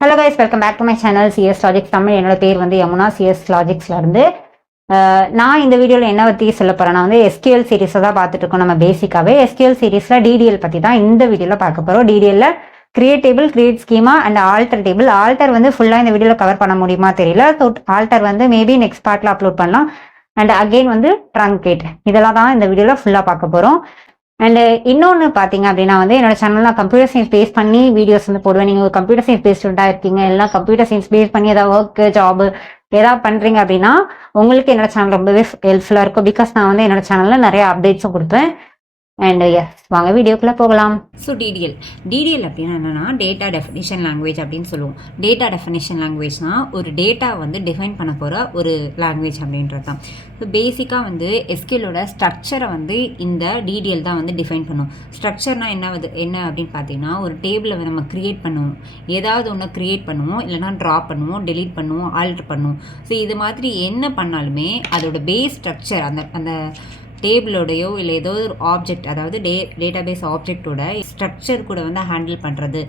Hello guys, welcome back to my channel CS Logix தமிழ். என்னோட பேர் வந்து யமுனா. CS Logixல இருந்து நான் இந்த வீடியோவில் என்ன பற்றி சொல்ல போகிறேன்னா வந்து SQL சீரீஸை தான் பார்த்துட்டு இருக்கோம். நம்ம பேசிக்காகவே SQL சீரீஸில் DDL பற்றி தான் இந்த வீடியோவில் பார்க்க போகிறோம். DDL create table, create schema and alter table. Alter வந்து ஃபுல்லாக இந்த வீடியோவில் கவர் பண்ண முடியுமா தெரியல. ஸோ ஆல்டர் வந்து மேபி நெக்ஸ்ட் பார்ட்டில் அப்லோட் பண்ணலாம். அண்ட் அகெயின் வந்து ட்ரங்கேட், இதெல்லாம் தான் இந்த வீடியோவில் ஃபுல்லாக பார்க்க போகிறோம். அண்ட் இன்னொன்று பார்த்தீங்க அப்படின்னா வந்து என்னோட சேனல் நான் கம்ப்யூட்டர் சயின்ஸ் பேஸ் பண்ணி வீடியோஸ் வந்து போடுவேன். நீங்கள் ஒரு கம்ப்யூட்டர் சயின்ஸ் பேஸ் ஸ்டூடெண்டாக இருக்கீங்க, எல்லாம் கம்ப்யூட்டர் சயின்ஸ் பேஸ் பண்ணி ஏதாவது ஒர்க் ஜாப் ஏதாவது பண்ணுறீங்க அப்படின்னா உங்களுக்கு என்னோட சேனல் ரொம்பவே ஹெல்ப்ஃபுல்லாக இருக்கும். பிகாஸ் நான் வந்து என்னோட சேனலில் நிறைய அப்டேட்ஸும் கொடுப்பேன். அண்ட் எஸ், வாங்க வீடியோக்குள்ளே போகலாம். ஸோ டிடிஎல் அப்படின்னா என்னென்னா டேட்டா டெஃபினிஷன் லாங்குவேஜ் அப்படின்னு சொல்லுவோம். டேட்டா டெஃபினிஷன் லாங்குவேஜ்னால் ஒரு டேட்டா வந்து டிஃபைன் பண்ண போகிற ஒரு லாங்குவேஜ் அப்படின்றது தான். ஸோ பேசிக்காக வந்து எஸ்கியூலோட ஸ்ட்ரக்சரை வந்து இந்த டிடிஎல் தான் வந்து டிஃபைன் பண்ணும். ஸ்ட்ரக்சர்னால் என்ன அப்படின்னு பார்த்தீங்கன்னா, ஒரு டேபிளை நம்ம க்ரியேட் பண்ணுவோம், ஏதாவது ஒன்று க்ரியேட் பண்ணுவோம், இல்லைனா ட்ராப் பண்ணுவோம், டெலீட் பண்ணுவோம், ஆல்டர் பண்ணுவோம். ஸோ இது மாதிரி என்ன பண்ணாலுமே அதோட பேஸ் ஸ்ட்ரக்சர் அந்த டேபிளோடையோ இல்லை ஏதோ ஒரு ஆப்ஜெக்ட், அதாவது டேட்டாபேஸ் ஆப்ஜெக்டோட ஸ்ட்ரக்சர் கூட வந்து ஹேண்டில் பண்ணுறது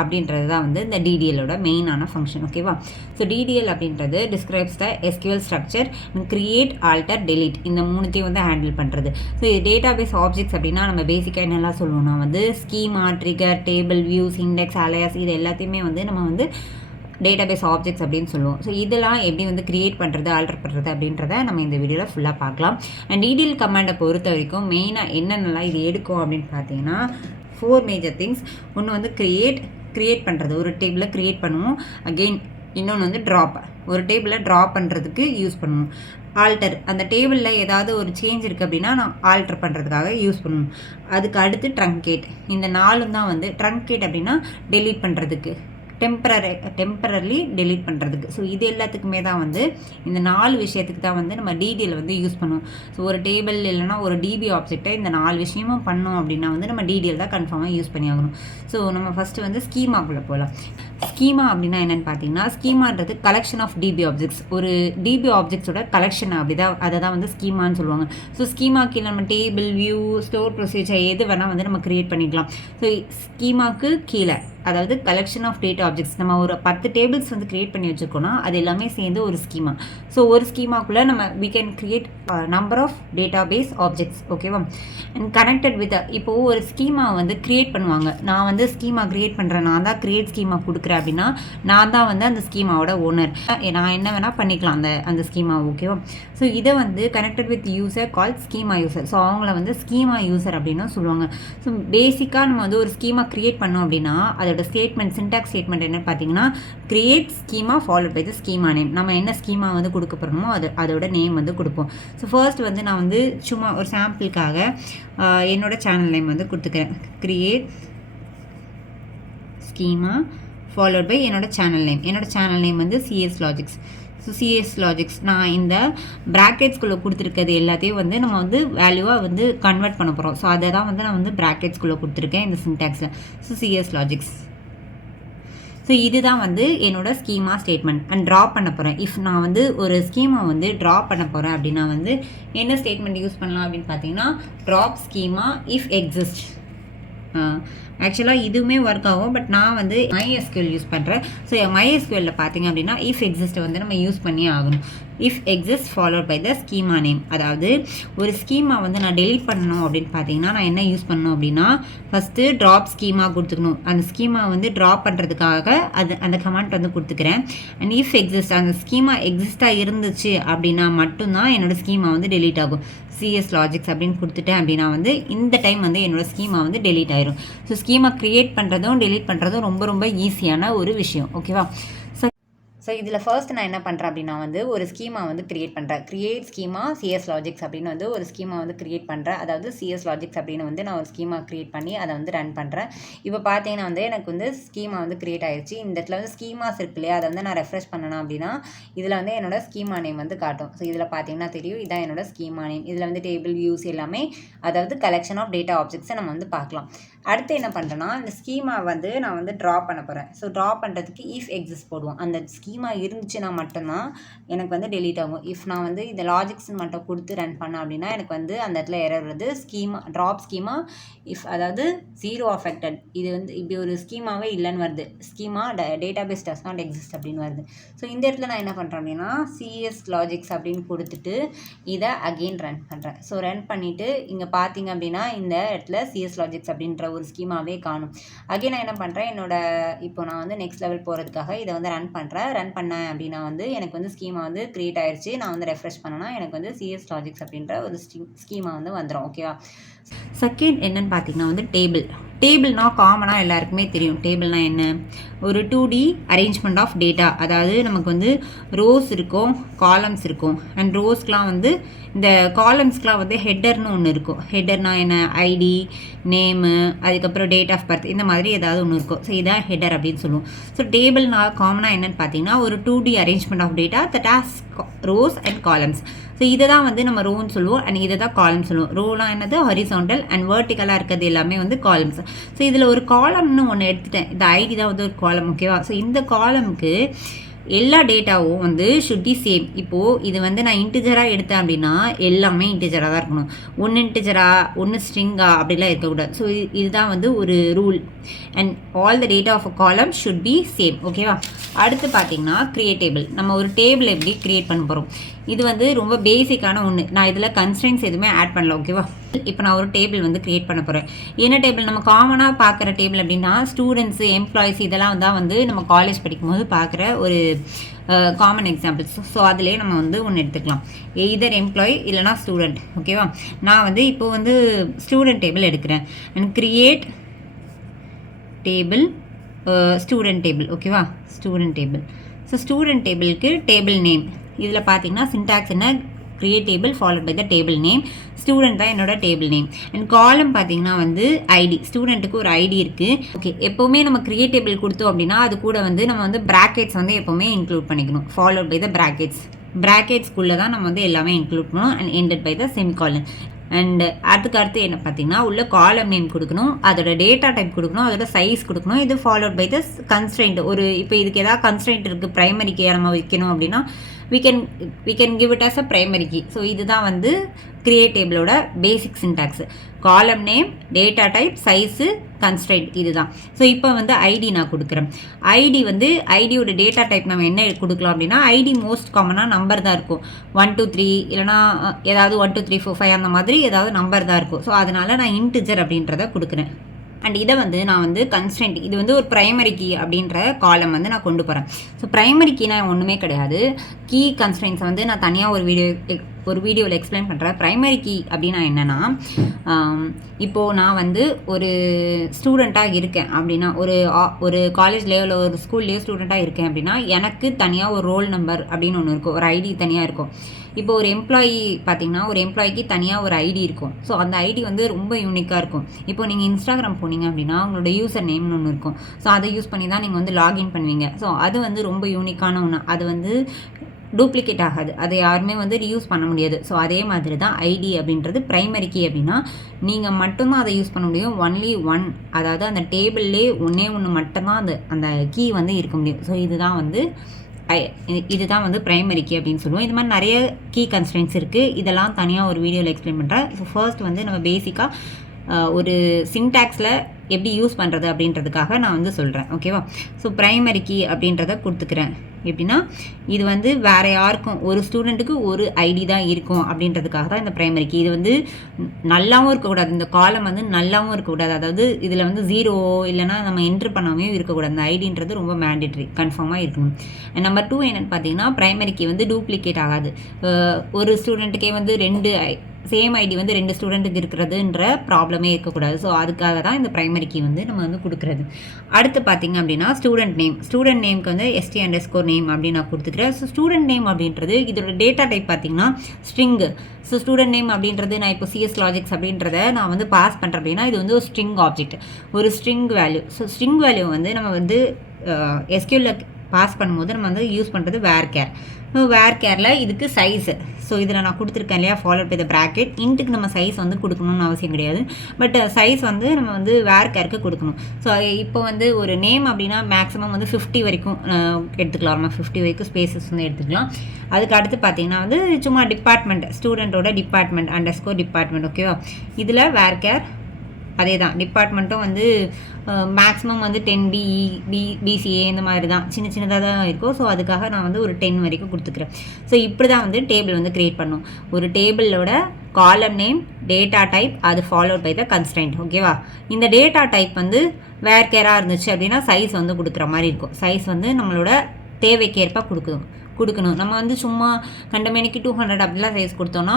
அப்படின்றது தான் வந்து இந்த டிடிஎலோட மெயினான ஃபங்க்ஷன். ஓகேவா? ஸோ டிடிஎல் அப்படின்றது டிஸ்கிரைப்ஸ் த SQL structure, create, alter, delete, இந்த மூணுத்தையும் வந்து ஹேண்டில் பண்ணுறது. ஸோ இது டேட்டாபேஸ் ஆப்ஜெக்ட்ஸ் அப்படின்னா நம்ம பேசிக்காக என்னெல்லாம் சொல்லுவோம்னா வந்து schema, trigger, table, views, index, அலையாஸ், இது எல்லாத்தையுமே வந்து நம்ம வந்து டேட்டாபேஸ் ஆப்ஜெக்ட்ஸ் அப்படின்னு சொல்லுவோம். ஸோ இதெல்லாம் எப்படி வந்து கிரியேட் பண்ணுறது, ஆல்டர் பண்ணுறது அப்படின்றத நம்ம இந்த வீடியோவில் ஃபுல்லாக பார்க்கலாம். அண்ட் டிடிஎல் கமாண்டை பொறுத்த வரைக்கும் மெயினாக என்னென்னலாம் இது எடுக்கும் அப்படின்னு பார்த்தீங்கன்னா 4 மேஜர் திங்ஸ். ஒன்று வந்து கிரியேட் பண்ணுறது, ஒரு டேபிளை கிரியேட் பண்ணுவோம். அகெயின் இன்னொன்று வந்து ட்ராப், ஒரு டேபிளை ட்ராப் பண்ணுறதுக்கு யூஸ் பண்ணுவோம். ஆல்டர், அந்த டேபிளில் ஏதாவது ஒரு சேஞ்ச் இருக்குது அப்படின்னா நான் ஆல்டர் பண்ணுறதுக்காக யூஸ் பண்ணுவோம். அதுக்கு அடுத்து ட்ரங்கேட். இந்த 4 தான் வந்து ட்ரங்கேட் அப்படின்னா டெலீட் பண்ணுறதுக்கு, டெம்பரரி டெலீட் பண்ணுறதுக்கு. ஸோ இது எல்லாத்துக்குமே தான் வந்து இந்த 4 விஷயத்துக்கு தான் வந்து நம்ம டிடிஎல் வந்து யூஸ் பண்ணுவோம். ஸோ ஒரு டேபிள் இல்லைனா ஒரு டிபி ஆப்ஜெக்டை இந்த 4 விஷயமும் பண்ணோம் அப்படின்னா வந்து நம்ம டிடிஎல் தான் கன்ஃபார்மாக யூஸ் பண்ணி ஆகணும். ஸோ நம்ம ஃபஸ்ட்டு வந்து ஸ்கீமாக்குள்ளே போகலாம். ஸ்கீமா அப்படின்னா என்னென்னு பார்த்தீங்கன்னா, ஸ்கீமான்றது கலெக்ஷன் ஆஃப் டிபி ஆப்ஜெக்ட்ஸ், ஒரு டிபி ஆப்ஜெக்ட்ஸோட கலெக்ஷன், அப்படிதான் அதை தான் வந்து ஸ்கீமான்னு சொல்லுவாங்க. ஸோ ஸ்கீமாக்கு நம்ம டேபிள், வியூ, ஸ்டோர் ப்ரொசீஜர் எது வேணால் வந்து நம்ம க்ரியேட் பண்ணிக்கலாம். ஸோ ஸ்கீமாக்கு கீழே, அதாவது கலெக்ஷன் ஆஃப் டேட்டா ஆப்ஜெக்ட்ஸ், நம்ம ஒரு 10 டேபிள்ஸ் வந்து க்ரியேட் பண்ணி வச்சுருக்கோம்னா அது எல்லாமே சேர்ந்து ஒரு ஸ்கீமா. ஸோ ஒரு ஸ்கீமாக்குள்ளே நம்ம we can create number of database objects. ஓகேவா? அண்ட் கனெக்டட் வித், இப்போது ஒரு ஸ்கீமா வந்து க்ரியேட் பண்ணுவாங்க. நான் வந்து ஸ்கீமா க்ரியேட் பண்ணுறேன், நான் தான் க்ரியேட் ஸ்கீமா கொடுக்குறேன் அப்படின்னா நான் தான் வந்து அந்த ஸ்கீமாவோட ஓனர். நான் என்ன வேணால் பண்ணிக்கலாம் அந்த ஸ்கீமா. ஓகேவா? ஸோ இதை வந்து connected with user call schema user. So அவங்கள வந்து ஸ்கீமா யூசர் அப்படின்னு சொல்லுவாங்க. ஸோ பேசிக்காக நம்ம வந்து ஒரு ஸ்கீமா க்ரியேட் பண்ணோம் அப்படின்னா அதோட ஸ்டேட்மெண்ட், சின்டாக்ஸ் ஸ்டேட்மெண்ட் என்னன்னு பார்த்தீங்கன்னா, create schema followed by the schema name. நம்ம என்ன ஸ்கீமா வந்து கொடுக்க போகிறோமோ அதோட நேம் வந்து கொடுப்போம். ஸோ ஃபர்ஸ்ட் வந்து நான் வந்து சும்மா ஒரு சாம்பிளுக்காக என்னோட சேனல் நேம் வந்து கொடுத்துக்கிறேன். கிரியேட் ஸ்கீமா ஃபாலோட் பை என்னோட சேனல் நேம் வந்து CS Logix. So CS Logix நான் இந்த ப்ராக்கெட்ஸ்குள்ளே கொடுத்துருக்கிறது எல்லாத்தையும் வந்து நம்ம வந்து வேல்யூவாக வந்து கன்வெர்ட் பண்ண போகிறோம். ஸோ அதை தான் வந்து நான் வந்து ப்ராக்கெட்ஸ்குள்ளே கொடுத்துருக்கேன் இந்த சின்டாக்ஸில். So CS Logix. ஸோ இதுதான் வந்து என்னோட ஸ்கீமா ஸ்டேட்மெண்ட். அண்ட் ட்ராப் பண்ண போகிறேன். இஃப் நான் வந்து ஒரு ஸ்கீமா வந்து ட்ராப் பண்ண போகிறேன் அப்படின்னா வந்து என்ன ஸ்டேட்மெண்ட் யூஸ் பண்ணலாம் அப்படின்னு பார்த்தீங்கன்னா, ட்ராப் ஸ்கீமா இஃப் எக்ஸிஸ்ட். ஆக்சுவலாக இதுவுமே ஒர்க் ஆகும், பட் நான் வந்து MySQL யூஸ் பண்ணுறேன். ஸோ MySQL பார்த்தீங்க அப்படின்னா இஃப் எக்ஸிஸ்ட்டை வந்து நம்ம யூஸ் பண்ணி ஆகணும். If exist followed by the schema name. அதாவது ஒரு ஸ்கீமா வந்து நான் டெலீட் பண்ணணும் அப்படின்னு பார்த்தீங்கன்னா நான் என்ன யூஸ் பண்ணணும் அப்படின்னா, ஃபஸ்ட்டு ட்ராப் ஸ்கீமா கொடுத்துக்கணும். அந்த ஸ்கீமா வந்து ட்ராப் பண்ணுறதுக்காக அந்த கமாண்ட் வந்து கொடுத்துக்கிறேன். அண்ட் இஃப் எக்ஸிஸ்ட், அந்த ஸ்கீமா எக்ஸிஸ்டாக இருந்துச்சு அப்படின்னா மட்டும்தான் என்னோடய ஸ்கீமா வந்து டெலீட் ஆகும். CS Logix அப்படின்னு கொடுத்துட்டேன் அப்படின்னா வந்து இந்த டைம் வந்து என்னோடய ஸ்கீமா வந்து டெலீட் ஆயிரும். ஸோ ஸ்கீமா க்ரியேட் பண்ணுறதும் டெலீட் பண்ணுறதும் ரொம்ப ரொம்ப ஈஸியான ஒரு விஷயம். ஓகேவா? ஸோ இதில் ஃபர்ஸ்ட் நான் என்ன பண்ணுறேன் அப்படின்னா வந்து ஒரு ஸ்கீமா வந்து க்ரியேட் பண்ணுறேன். கிரியேட் ஸ்கீமா CS Logix அப்படின்னு வந்து ஒரு ஸ்கீமா வந்து க்ரியேட் பண்ணுறேன். அதாவது CS Logix அப்படின்னு வந்து நான் ஒரு ஸ்கீமா க்ரியேட் பண்ணி அதை வந்து ரன் பண்ணுறேன். இப்போ பார்த்தீங்கன்னா வந்து எனக்கு வந்து ஸ்கீமா வந்து க்ரியேட் ஆயிடுச்சு. இந்த இடத்துல வந்து ஸ்கீமாஸ் இருக்கு இல்லையா, அதை வந்து நான் ரெஃப்ரெஷ் பண்ணணும் அப்படின்னா இதில் வந்து என்னோட ஸ்கீமா நேம் வந்து காட்டும். ஸோ இதில் பார்த்தீங்கன்னா தெரியும், இதான் என்னோட ஸ்கீமா நேம். இதில் வந்து டேபிள், வியூஸ் எல்லாமே, அதாவது கலெக்ஷன் ஆஃப் டேட்டா ஆப்ஜெக்ட்ஸை நம்ம வந்து பார்க்கலாம். அடுத்து என்ன பண்ணுறேன்னா இந்த ஸ்கீமா வந்து நான் வந்து ட்ரா பண்ண போகிறேன். ஸோ ட்ரா பண்ணுறதுக்கு இஃப் எக்ஸிஸ்ட் போடுவோம். அந்த ஸ்கீமா இருந்துச்சுன்னா மட்டும்தான் எனக்கு வந்து டெலீட் ஆகும். இஃப் நான் வந்து இந்த லாஜிக்ஸ்ன்னு மட்டும் கொடுத்து ரன் பண்ணேன் அப்படின்னா எனக்கு வந்து அந்த இடத்துல எரர் வருது. ஸ்கீமா ட்ராப் ஸ்கீமா இஃப் அதாவது 0 அஃபெக்டட், இது வந்து இப்படி ஒரு ஸ்கீமாவே இல்லைன்னு வருது. Schema database does not exist அப்படின்னு வருது. ஸோ இந்த இடத்துல நான் என்ன பண்ணுறேன் அப்படின்னா Cslojix அப்படின்னு கொடுத்துட்டு இதை அகெயின் ரன் பண்ணுறேன். ஸோ ரன் பண்ணிவிட்டு இங்கே பார்த்தீங்க அப்படின்னா இந்த இடத்துல Cslojix அப்படின்ற ஒரு ஸ்கீமாவே காணும். அகெயின் நான் என்ன பண்ணுறேன், இப்போ நான் வந்து நெக்ஸ்ட் லெவல் போகிறதுக்காக இதை வந்து ரன் பண்ணுறேன். ரன் பண்ணேன் அப்படின்னா வந்து எனக்கு வந்து ஸ்கீமா வந்து க்ரியேட் ஆயிடுச்சு. நான் வந்து ரெஃப்ரெஷ் பண்ணேன்னா எனக்கு வந்து Cslojix அப்படின்ற ஒரு ஸ்கீமா வந்து வந்துடும். ஓகேவா. செகண்ட் என்னன்னு பார்த்தீங்கன்னா வந்து டேபிள்னா காமனாக எல்லாருக்குமே தெரியும். டேபிள்னா என்ன, ஒரு 2D அரேஞ்ச்மெண்ட் ஆஃப் டேட்டா. அதாவது நமக்கு வந்து ரோஸ் இருக்கும், காலம்ஸ் இருக்கும். அண்ட் ரோஸ்க்கெலாம் வந்து இந்த காலம்ஸ்க்கெலாம் வந்து ஹெட்டர்னு ஒன்று இருக்கும். ஹெட்டர்னா என்ன, ஐடி, நேமு, அதுக்கப்புறம் டேட் ஆஃப் பர்த், இந்த மாதிரி ஏதாவது ஒன்று இருக்கும். ஸோ இதான் ஹெட்டர் அப்படின்னு சொல்லுவோம். ஸோ டேபிள்னா காமனாக என்னென்னு பார்த்தீங்கன்னா ஒரு 2D arrangement of data that has rows and columns. So இதை தான் வந்து நம்ம ரோன்னு சொல்லுவோம் அண்ட் இதை தான் காலம் சொல்லுவோம். ரோலாம் என்னது, ஹாரிசாண்டல், அண்ட் வெர்டிக்கலாக இருக்கிறது எல்லாமே வந்து காலம்ஸ். ஸோ இதில் ஒரு காலம்னு ஒன்று எடுத்துட்டேன். இந்த ஐடி தான் வந்து ஒரு காலம். ஓகேவா. ஸோ இந்த காலமுக்கு எல்லா டேட்டாவும் வந்து ஷுட் பி சேம். இப்போது இது வந்து நான் இன்டிஜராக எடுத்தேன் அப்படின்னா எல்லாமே இன்டிஜராக தான் இருக்கணும். ஒன்று இன்டிஜரா, ஒன்று ஸ்ட்ரிங்கா அப்படிலாம் இருக்கக்கூடாது. ஸோ இதுதான் வந்து ஒரு rule. And all the data of a column should B same. ஓகேவா. அடுத்து பார்த்தீங்கன்னா கிரியேட் டேபிள். நம்ம ஒரு டேபிள் எப்படி கிரியேட் பண்ண போகிறோம், இது வந்து ரொம்ப பேசிக்கான ஒன்று. நான் இதில் கன்ஸ்ட்ரெயின்ஸ் எதுவுமே ஆட் பண்ணல. ஓகேவா. இப்போ நான் ஒரு டேபிள் வந்து கிரியேட் பண்ண போகிறேன். என்ன டேபிள், நம்ம காமனாக பார்க்குற டேபிள் அப்படின்னா ஸ்டூடெண்ட்ஸு, எம்ப்ளாயிஸ், இதெல்லாம் தான் வந்து நம்ம காலேஜ் படிக்கும்போது பார்க்குற ஒரு காமன் எக்ஸாம்பிள்ஸ். ஸோ அதிலே நம்ம வந்து ஒன்று எடுத்துக்கலாம். எய்தர் எம்ப்ளாயி இல்லைனா ஸ்டூடெண்ட். ஓகேவா. நான் வந்து இப்போ வந்து ஸ்டூடெண்ட் டேபிள் எடுக்கிறேன். And create table student table. ஓகேவா. Student table. ஸோ ஸ்டூடெண்ட் டேபிளுக்கு டேபிள் நேம். இதில் பார்த்தீங்கன்னா சின்டாக்ஸ் என்ன, create table followed by the table name. Student தான் என்னோட டேபிள் நேம். அண்ட் காலம் பார்த்தீங்கன்னா வந்து ஐடி. ஸ்டூடெண்ட்டுக்கு ஒரு ஐடி இருக்குது. ஓகே. எப்போவுமே நம்ம கிரியேட் டேபிள் கொடுத்தோம் அப்படின்னா அது கூட வந்து நம்ம வந்து ப்ராக்கெட்ஸ் வந்து எப்போவுமே இன்க்ளூட் பண்ணிக்கணும். ஃபாலோட் பை த ப்ராக்கெட்ஸ்குள்ளே தான் நம்ம வந்து எல்லாமே இன்க்ளூட் பண்ணணும். And ended by the semicolon. And அதுக்கு என்ன பார்த்தீங்கன்னா உள்ள காலம் நேம் கொடுக்கணும், அதோட டேட்டா டைப் கொடுக்கணும், அதோட சைஸ் கொடுக்கணும். இது ஃபாலோட் பை த கன்ஸ்ட்ரெயின்ட். ஒரு இப்போ இதுக்கு ஏதாவது கன்ஸ்ட்ரெயின்ட் இருக்குது, ப்ரைமரிக்கு நம்ம வைக்கணும் அப்படின்னா we can give it as a primary key. So இதுதான் வந்து கிரியேட் டேபிளோட basic syntax. Column name, data type, size, constraint, இதுதான். ஸோ இப்போ வந்து ஐடி நான் கொடுக்குறேன். ஐடி வந்து ஐடியோட டேட்டா டைப் நம்ம என்ன கொடுக்கலாம் அப்படின்னா ஐடி மோஸ்ட் காமனாக நம்பர் தான் இருக்கும். 1 2 3 இல்லைனா ஏதாவது 1 2 3 4 5 அந்த மாதிரி ஏதாவது நம்பர் தான் இருக்கும். ஸோ அதனால நான் இன்டிஜர் அப்படின்றத கொடுக்குறேன். அண்ட் இதை வந்து நான் வந்து கன்ஸ்ட்ரெயின்ட், இது வந்து ஒரு ப்ரைமரி கீ அப்படின்ற காலம் வந்து நான் கொண்டு போகிறேன். ஸோ ப்ரைமரி கீனா ஒன்றுமே கிடையாது. கீ கன்ஸ்ட்ரெயின்ஸை வந்து நான் தனியாக ஒரு வீடியோவில் எக்ஸ்பிளைன் பண்ணுறேன். ப்ரைமரி கீ அப்படின்னா என்னென்னா, இப்போது நான் வந்து ஒரு ஸ்டூடெண்ட்டாக இருக்கேன் அப்படின்னா, ஒரு காலேஜ்லேயோ இல்லை ஒரு ஸ்கூல்லேயோ ஸ்டூடெண்ட்டாக இருக்கேன் அப்படின்னா எனக்கு தனியாக ஒரு ரோல் நம்பர் அப்படின்னு ஒன்று இருக்கும், ஒரு ஐடி தனியாக இருக்கும். இப்போ ஒரு எம்ப்ளாயி பார்த்தீங்கன்னா ஒரு எம்ப்ளாய்க்கு தனியாக ஒரு ஐடி இருக்கும். ஸோ அந்த ஐடி வந்து ரொம்ப யூனிக்காக இருக்கும். இப்போ நீங்கள் இன்ஸ்டாகிராம் போனீங்க அப்படின்னா உங்களோட யூசர் நேம்னு ஒன்று இருக்கும். ஸோ அதை யூஸ் பண்ணி தான் நீங்கள் வந்து லாகின் பண்ணுவீங்க. ஸோ அது வந்து ரொம்ப யூனிக்கான ஒன்று. அது வந்து டூப்ளிகேட் ஆகாது, அதை யாருமே வந்து ரீயூஸ் பண்ண முடியாது. ஸோ அதே மாதிரி தான் ஐடி அப்படின்றது ப்ரைமரி கீ அப்படின்னா நீங்கள் மட்டும்தான் அதை யூஸ் பண்ண முடியும். ஒன்லி ஒன், அதாவது அந்த டேபிள்லே ஒன்று மட்டும்தான் அந்த கீ வந்து இருக்க முடியும். ஸோ இதுதான் வந்து ப்ரைமரி கீ அப்படின்னு சொல்லுவோம். இது மாதிரி நிறைய கீ கன்ஸ்ட்ரெயின்ஸ் இருக்குது. இதெல்லாம் தனியாக ஒரு வீடியோவில் எக்ஸ்பிளைன் பண்ணுறேன். ஸோ ஃபர்ஸ்ட் வந்து நம்ம பேசிக்காக ஒரு சின்டாக்ஸில் எப்படி யூஸ் பண்ணுறது அப்படின்றதுக்காக நான் வந்து சொல்கிறேன். ஓகேவா. ஸோ ப்ரைமரி கீ அப்படின்றத கொடுத்துக்கிறேன். எப்படின்னா இது வந்து வேறு யாருக்கும், ஒரு ஸ்டூடெண்ட்டுக்கு ஒரு ஐடி தான் இருக்கும் அப்படின்றதுக்காக தான் இந்த ப்ரைமரி கீ. இது வந்து நல்லாவும் இருக்கக்கூடாது, இந்த காலம் வந்து நல்லாவும் இருக்கக்கூடாது. அதாவது இதில் வந்து 0 இல்லைனா நம்ம என்ட்ரு பண்ணாமே இருக்கக்கூடாது. அந்த ஐடின்றது ரொம்ப மேண்டேட்ரி, கன்ஃபார்மாக இருக்கணும். நம்பர் 2 என்னென்னு பார்த்தீங்கன்னா ப்ரைமரி கீ வந்து டூப்ளிகேட் ஆகாது. ஒரு ஸ்டூடெண்ட்டுக்கே வந்து 2 சேம் ஐடி வந்து 2 ஸ்டூடெண்ட்டுக்கு இருக்கிறதுன்ற ப்ராப்ளமே இருக்கக்கூடாது. ஸோ அதுக்காக தான் இந்த ப்ரைமரி கீ வந்து நம்ம வந்து கொடுக்குறது. அடுத்து பார்த்தீங்க அப்படின்னா ஸ்டூடெண்ட் நேம்க்கு வந்து ST_name அப்படின்னு நான் கொடுத்துக்கிறேன். ஸோ ஸ்டூடெண்ட் நேம் அப்படின்றது இதோட டேட்டா டைப் பார்த்தீங்கன்னா ஸ்ட்ரிங்கு. ஸோ ஸ்டூடெண்ட் நேம் அப்படின்றது நான் இப்போ Cslojix அப்படின்றத நான் வந்து பாஸ் பண்ணுறேன் அப்படின்னா இது வந்து ஒரு ஸ்ட்ரிங் ஆப்ஜெக்ட், ஒரு string value. So string value வந்து நம்ம வந்து SQL பாஸ் பண்ணும்போது நம்ம வந்து யூஸ் பண்ணுறது வேர்கேர். ஸோ வேர்கேரில் இதுக்கு சைஸு, ஸோ இதில் நான் கொடுத்துருக்கேன் இல்லையா, ஃபாலோட் பை த ப்ராக்கெட். இன்ட்டுக்கு நம்ம சைஸ் வந்து கொடுக்கணும்னு அவசியம் கிடையாது, பட் சைஸ் வந்து நம்ம வந்து வேர்கேருக்கு கொடுக்கணும். ஸோ இப்போ வந்து ஒரு நேம் அப்படின்னா மேக்ஸிமம் வந்து 50 வரைக்கும் எடுத்துக்கலாம், நம்ம 50 வரைக்கும் ஸ்பேசஸ் வந்து எடுத்துக்கலாம். அதுக்கு அடுத்து பார்த்தீங்கன்னா வந்து சும்மா டிபார்ட்மெண்ட், ஸ்டூடெண்ட்டோட டிபார்ட்மெண்ட் அண்டர்ஸ்கோர் டிபார்ட்மெண்ட். ஓகேவா, இதில் வேர்கேர் அதே தான். டிபார்ட்மெண்ட்டும் வந்து மேக்ஸிமம் வந்து 10 பிசிஏ இந்த மாதிரி தான், சின்ன சின்னதாக தான் இருக்கும். ஸோ அதுக்காக நான் வந்து ஒரு 10 வரைக்கும் கொடுத்துக்கிறேன். ஸோ இப்படி தான் வந்து டேபிள் வந்து க்ரியேட் பண்ணும். ஒரு டேபிளோட காலம் நேம், டேட்டா டைப், அது ஃபாலோட் பை த கன்ஸ்ட்ரைண்ட். ஓகேவா, இந்த டேட்டா டைப் வந்து வேர்கேராக இருந்துச்சு அப்படின்னா சைஸ் வந்து கொடுக்குற மாதிரி இருக்கும். சைஸ் வந்து நம்மளோட தேவைக்கேற்ப கொடுக்கணும். நம்ம வந்து சும்மா கண்டமேனிக்கு 200 அப்படிலாம் சைஸ் கொடுத்தோன்னா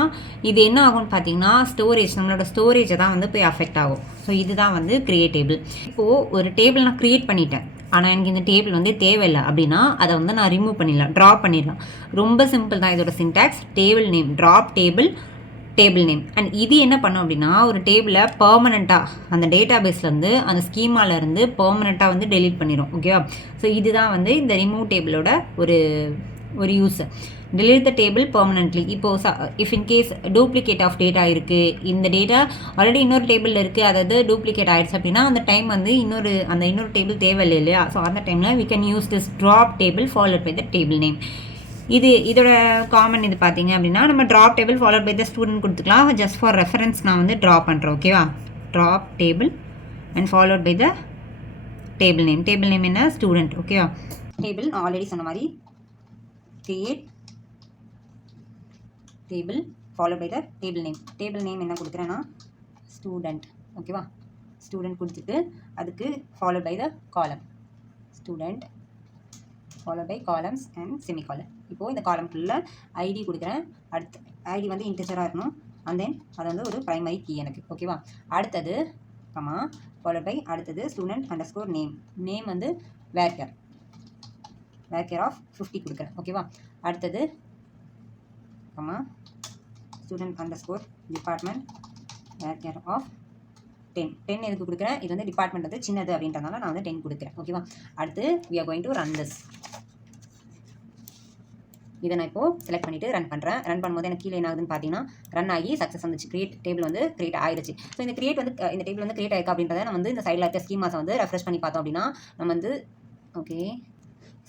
இது என்ன ஆகும்னு பார்த்தீங்கன்னா ஸ்டோரேஜ், நம்மளோட ஸ்டோரேஜை தான் வந்து போய் அஃபெக்ட் ஆகும். ஸோ இதுதான் வந்து கிரியேட் டேபிள். இப்போது ஒரு டேபிள் நான் க்ரியேட் பண்ணிட்டேன், ஆனால் எனக்கு இந்த டேபிள் வந்து தேவையில்லை அப்படின்னா அதை வந்து நான் ரிமூவ் பண்ணிடலாம், ட்ராப் பண்ணிடலாம். ரொம்ப சிம்பிள் தான் இதோட syntax. Table name, drop table, table name. And இது என்ன பண்ணும் அப்படின்னா ஒரு டேபிளை பர்மனெண்ட்டாக அந்த டேட்டா பேஸ்லேருந்து அந்த ஸ்கீமாலேருந்து பர்மனெண்ட்டாக வந்து டெலீட் பண்ணிடும். ஓகேவா, ஸோ இதுதான் வந்து இந்த ரிமூவ் டேபிளோட ஒரு use. delete the table permanently. இப்போ if in case duplicate of data இருக்குது, இந்த டேட்டா ஆல்ரெடி இன்னொரு டேபிளில் இருக்குது, அதாவது டூப்ளிகேட் ஆகிடுச்சு அப்படின்னா அந்த டைம் வந்து இன்னொரு டேபிள் தேவையில்லை இல்லையா. ஸோ அந்த டைமில் we can use this drop table followed by the table name. இதோட காமன் இது பார்த்தீங்க அப்படின்னா நம்ம drop table followed by the student கொடுத்துக்கலாம். ஜஸ்ட் ஃபார் ரெஃபரன்ஸ் நான் வந்து ட்ரா பண்ணுறேன். ஓகேவா, drop table and followed by the table name. Table name என்ன, ஸ்டூடெண்ட். ஓகேவா, டேபிள் நான் ஆல்ரெடி சொன்ன மாதிரி create table followed by the table name. Table name என்ன கொடுக்குறேன்னா ஸ்டூடெண்ட். ஓகேவா, ஸ்டூடெண்ட் கொடுத்துட்டு அதுக்கு followed by the column, student followed by columns and semicolon. இப்போது இந்த காலம்குள்ளே ஐடி கொடுக்குறேன். அடுத்து ஐடி வந்து இன்டிஜராக இருக்கணும், அண்ட் தென் அது வந்து ஒரு ப்ரைமரி கீ எனக்கு. ஓகேவா, அடுத்தது ஃபாலோட் பை அடுத்தது ஸ்டூடெண்ட் அண்டர்ஸ்கோர் நேம். நேம் வந்து வேர்கேர் ஆஃப் 50 கொடுக்குறேன். ஓகேவா, அடுத்தது ஸ்டூடெண்ட் அண்டர்ஸ்கோர் டிபார்ட்மெண்ட் வேர்கேர் ஆஃப் 10 எதுக்கு கொடுக்குறேன், இது வந்து டிபார்ட்மெண்ட் வந்து சின்னது அப்படின்றதுனால நான் வந்து 10 கொடுக்குறேன். ஓகேவா, அடுத்து we are going to run this. இதை நான் இப்போது செலக்ட் பண்ணிவிட்டு ரன் பண்ணுறேன். ரன் பண்ணும்போது எனக்கு கீழே என்ன ஆகுதுன்னு பார்த்தீங்கன்னா ரன் ஆகி சக்ஸஸ் வந்துச்சு. கிரியேட் டேபிள் வந்து கிரியேட் ஆயிடுச்சு. ஸோ இந்த டேபிள் வந்து கிரியேட் ஆயிருக்கா அப்படின்றத நம்ம வந்து இந்த சைடில் இருக்க ஸ்கீமாஸை வந்து ரெஃப்ரெஷ் பண்ணி பார்த்தோம் அப்படின்னா நம்ம வந்து ஓகே.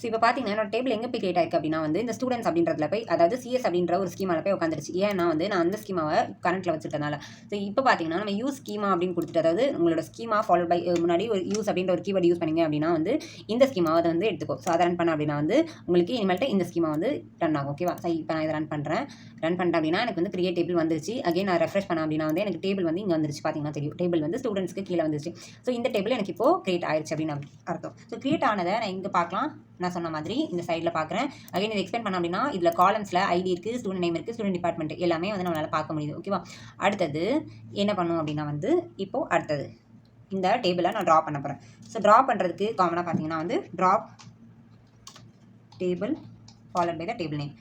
ஸோ இப்போ பார்த்தீங்கன்னா என்னோட டேபிள் எங்கே போய் கிரியேட் ஆயிருக்கு அப்படின்னா வந்து இந்த ஸ்டூடெண்ட்ஸ் அப்படின்றதுல போய், அதாவது சிஎஸ் அப்படின்ற ஒரு ஸ்கீமாவில் போய் உட்காந்துருச்சு. ஏன்னா வந்து நான் அந்த ஸ்கீமாவை கரண்ட்டில் வச்சுட்டனால. ஸோ இப்போ பார்த்தீங்கன்னா நம்ம யூஸ் ஸ்கீமா அப்படின்னு கொடுத்துட்டு, அதாவது உங்களோட ஸ்கீமா ஃபாலோ பை முன்னாடி ஒரு யூஸ் அப்படின்ற ஒரு கீவேர்டு யூஸ் பண்ணிங்க அப்படின்னா வந்து இந்த ஸ்கீமாவை அதை வந்து எடுத்துக்கோ. ஸோ அதை ரன் பண்ண அப்படின்னா வந்து உங்களுக்கு இனிமேல்ட்டு இந்த ஸ்கீமா வந்து ரன் ஆகும். ஓகேவா, ஸோ இப்போ நான் இதை ரன் பண்ணிட்டேன் அப்படின்னா எனக்கு வந்து கிரியேட் டேபிள் வந்துருச்சு. அகைன் நான் ரெஃப்ரெஷ் பண்ண அப்படின்னா வந்து எனக்கு டேபிள் வந்து இங்கே வந்துருச்சு. பார்த்தீங்கன்னா தெரியும், டேபிள் வந்து ஸ்டூடெண்ட்ஸ்க்கு கீழே வந்துருச்சு. ஸோ இந்த டேபிள் எனக்கு இப்போ கிரியேட் ஆயிடுச்சு அப்படின்னு அர்த்தம். ஸோ கிரியேட் ஆனதை நான் இங்கே பார்க்கலாம். நான் சொன்ன மாதிரி இந்த சைடில் பார்க்குறேன். அகைன் இதை எக்ஸ்பெண்ட் பண்ண அப்படின்னா இதில் காலம்ஸில் ஐடி இருக்குது, ஸ்டூடெண்ட் நேம் இருக்குது, ஸ்டூடெண்ட் டிபார்ட்மெண்ட் எல்லாமே வந்து நம்மளால் பார்க்க முடியுது. ஓகேவா, அடுத்தது என்ன பண்ணும் அப்படின்னா வந்து இப்போது அடுத்தது இந்த டேபிளை நான் ட்ரா பண்ண போகிறேன். ஸோ ட்ரா பண்ணுறதுக்கு காமனாக பார்த்தீங்கன்னா வந்து drop table followed by the table name.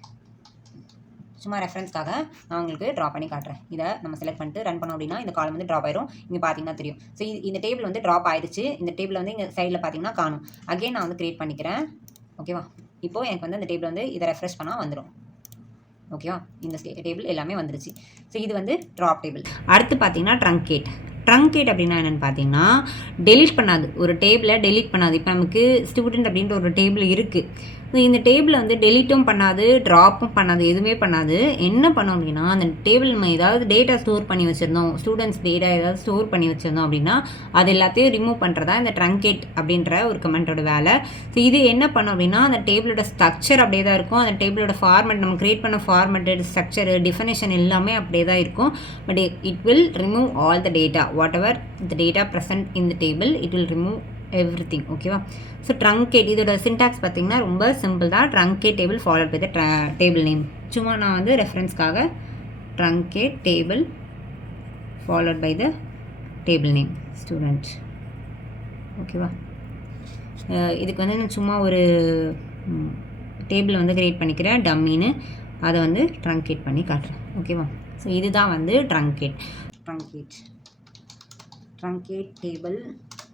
சும்மா ரெஃபரன்ஸ்க்காக நான் உங்களுக்கு ட்ரா பண்ணி காட்டுறேன். இதை நம்ம செலக்ட் பண்ணிட்டு ரன் பண்ணோம் அப்படின்னா இந்த காலம் வந்து ட்ராப் ஆயிரும். இங்கே பார்த்தீங்கன்னா தெரியும். ஸோ இந்த டேபிள் வந்து ட்ராப் ஆயிடுச்சு. இந்த டேபிள் வந்து இங்கே சைடில் பார்த்தீங்கன்னா காணும். அகைன் நான் வந்து கிரியேட் பண்ணிக்கிறேன். ஓகேவா, இப்போது எனக்கு வந்து இந்த டேபிள் வந்து இதை ரெஃப்ரெஷ் பண்ணால் வந்துடும். ஓகேவா, இந்த டேபிள் எல்லாமே வந்துருச்சு. ஸோ இது வந்து ட்ராப் டேபிள். அடுத்து பார்த்தீங்கன்னா ட்ரங்கேட் அப்படின்னா என்னென்னு பார்த்தீங்கன்னா டெலீட் பண்ணாது, ஒரு டேபிளை டெலீட் பண்ணாது. இப்போ நமக்கு ஸ்டூடெண்ட் அப்படின்ற ஒரு டேபிள் இருக்குது. ஸோ இந்த டேபிளை வந்து டெலீட்டும் பண்ணாது, ட்ராப்பும் பண்ணாது, எதுவுமே பண்ணாது. என்ன பண்ணோம் அப்படின்னா அந்த டேபிள் நம்ம ஏதாவது டேட்டா ஸ்டோர் பண்ணி வச்சுருந்தோம், ஸ்டூடெண்ட்ஸ் டேட்டா ஏதாவது ஸ்டோர் பண்ணி வச்சுருந்தோம் அப்படின்னா அது எல்லாத்தையும் ரிமூவ் பண்ணுறதா இந்த ட்ரங்கேட் அப்படின்ற ஒரு கமெண்ட்டோட வேலை. ஸோ இது என்ன பண்ணோம் அப்படின்னா அந்த டேபிளோட ஸ்ட்ரக்சர் அப்படியே தான் இருக்கும். அந்த டேபிளோட ஃபார்மேட், நம்ம கிரியேட் பண்ண ஃபார்மேட்டட் ஸ்ட்ரக்சர், டிஃபினேஷன் எல்லாமே அப்படியே தான் இருக்கும். But it will remove all the data, whatever the data present in the table, it will remove everything. ஓகேவா, ஸோ ட்ரங்கேட் இதோட சின்டாக்ஸ் பார்த்தீங்கன்னா ரொம்ப சிம்பிள் தான். Truncate table followed by the table name. சும்மா நான் வந்து ரெஃபரன்ஸ்க்காக truncate table followed by the table name student. ஓகேவா, இதுக்கு வந்து நான் சும்மா ஒரு டேபிள் வந்து கிரியேட் பண்ணிக்கிறேன் டம்மின்னு, அதை வந்து ட்ரங்கேட் பண்ணி காட்டுறேன். ஓகேவா, ஸோ இதுதான் வந்து ட்ரங்கேட் டேபிள்.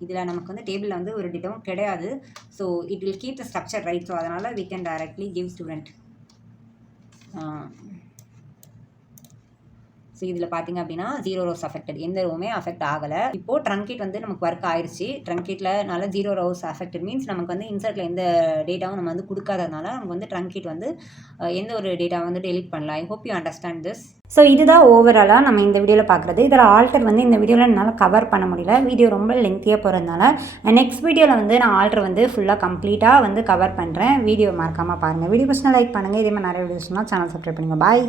இதில் நமக்கு வந்து டேபிளில் வந்து ஒரு டேட்டாவும் கிடையாது. So it will keep the structure right. So அதனால் we can directly give student. So இதில் பார்த்தீங்க அப்படின்னா 0 rows அஃபெக்டட், எந்த ரோவுமே அஃபெக்ட் ஆகலை. இப்போது ட்ரங்கேட் வந்து நமக்கு ஒர்க் ஆயிடுச்சு. ட்ரங்கேட்லனால 0 rows அஃபெக்டட் மீன்ஸ் நமக்கு வந்து இன்சர்ட்டில் எந்த டேட்டாவும் நம்ம வந்து கொடுக்காததுனால நமக்கு வந்து ட்ரங்கேட் வந்து எந்த ஒரு டேட்டாவை வந்து டெலிட் பண்ணலாம். I hope you understand this. So இதுதான் ஓவராலாக நம்ம இந்த வீடியோவில் பார்க்குறது. இதில் ஆல்டர் வந்து இந்த வீடியோவில் என்னால் கவர் பண்ண முடியல, வீடியோ ரொம்ப லென்த்தியாக போகிறதுனால. நெக்ஸ்ட் வீடியோவில் வந்து நான் ஆல்டர் வந்து ஃபுல்லாக கம்ப்ளீட்டாக வந்து கவர் பண்ணுறேன். வீடியோ மறக்காமல் பாருங்கள். வீடியோ பர்சனல் லைக் பண்ணுங்கள். இதே மாதிரி நிறைய வீடியோஸ்னால் சேனல் சப்ஸ்கிரைப் பண்ணுங்கள். பாய்.